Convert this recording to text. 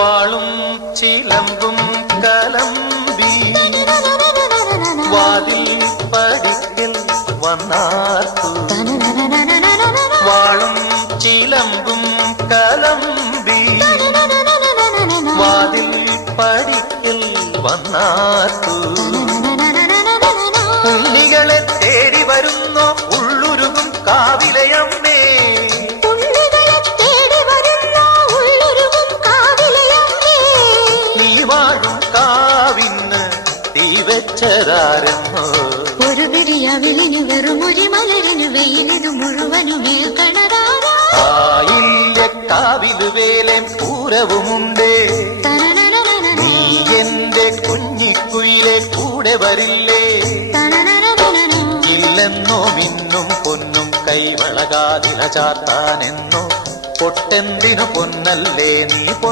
വാളും ചിലമ്പും കലമ്പി വാതിൽ പടിക്കൽ വന്നാർത്തു വാളും ചിലമ്പും കലമ്പി വാതിൽ പടിക്കൽ വന്നാർത്തു ഉണ്ണികളെ തേടി വരുന്നോ ഉള്ളുരുകും കാവിലയമ്മേ നീ വാഴും കാവിന്ന് തീ വെച്ചതാരെന്നോ ഒരു പിടിയവിലിന് വെറുമൊരു മലരിന് വെയിലിന് മുഴുവനും കാവില് വേലൻ പൂരവുമുണ്ടേ നീ എന്റെ കുഞ്ഞിക്കുയിലെ കൂടെ വരില്ലേ ഇല്ലെന്നോ മിന്നും പൊന്നും കൈവളകാതില ചാത്താനെന്നോ പൊട്ടെന്തിനു പൊന്നല്ലേ നീ പൊന്ന